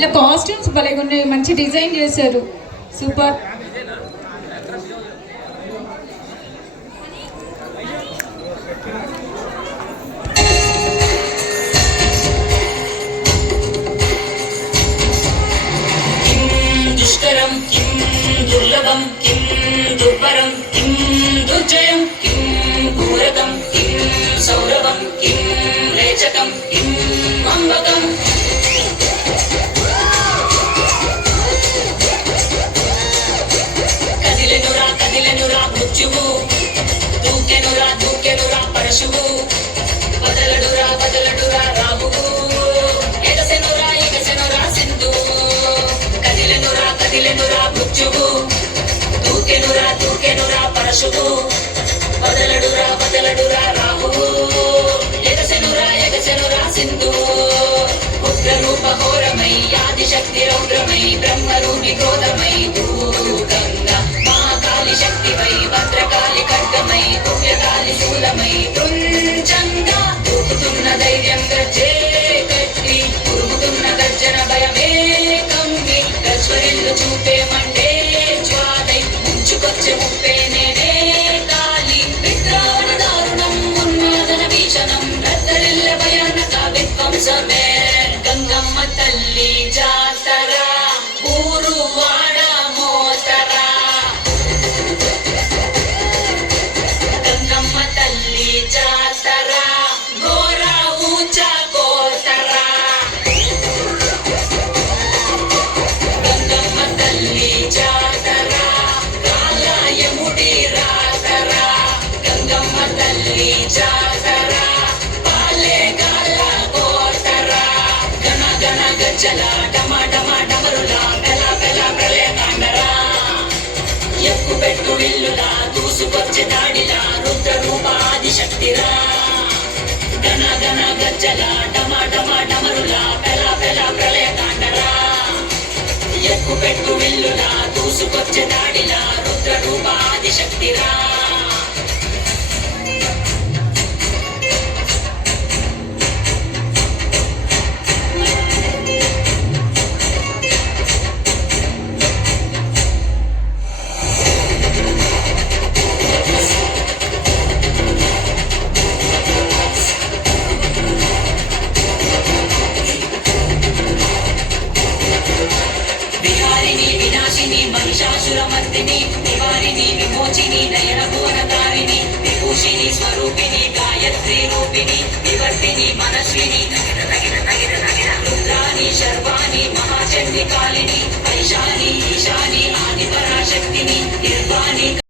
ఇలా కాస్ట్యూమ్స్ భలేగా ఉన్నాయి, మంచి డిజైన్ చేశారు, సూపర్. దుష్కరం కిం దుర్లభం కిం దుర్భరం కిం దుర్జయం కిం పూరకం కిం సౌరభం కిం రేచకం కిం అంబకం. కదిలెనురా మృత్యువు, దూకెనురా పరశువు, వదలడురా రాహువు, ఎగసెనురా సింధువు. కదిలెనురా మృత్యువు, దూకెనురా పరశువు, వదలడురా రాహువు, ఎగసెనురా సింధువు. ఉగ్రరూప ఘోరమై ఆదిశక్తి రౌద్రమై బ్రహ్మరూపి క్రోధమై దూకంగా మహాకాళి శక్తివై భద్రకాళి ఖడ్గమై పుణ్యకాళి శూలమై తుంచంగా దూకుతున్న ధైర్యం గర్జే కట్టి ఉరుముతున్న గర్జన భయమే కమ్మి గజ్వరిల్లు చూపే మండే జ్వాలై ముంచుకొచ్చే ముప్పే నేనే కాలి విద్రావణ దారుణం ఉన్మాదన భీషణం రద్దరిల్ల భయానక విధ్వంసమే. గంగమ్మ తల్లి జాతర ఊరు వాడ మోతర, గంగమ్మ తల్లి జాతర ఘోర ఊచ కోతర. గంగమ్మ తల్లి జాతర కాలయముడి రాతర, గంగమ్మ తల్లి జాతర పాలెగాల కోతర. గణ గణ గజ్జల డమరుల పెల ప్రళయ కాండరా, ఎక్కుపెట్టు విల్లులా దూసుకొచ్చే దాడిలా రుద్ర రూప ఆదిశక్తిరా. గణ గణ గజ్జల డమరుల పెల ప్రళయ కాండరా, ఎక్కుపెట్టు విల్లులా దూసుకొచ్చే దాడిలా రుద్ర రూప ఆదిశక్తిరా. महिषासुरमर्दिनी निवारिणी विमोचिनी नयनभुवनकारिणी विभूषिणी स्वरूपिणी गायत्री रूपिणी विवर्तिनी मनस्विनी रुद्राणी शर्वाणी महाचंडी कालिनी ऐशानी ईशानी आदिपराशक्तिनी निर्वाणी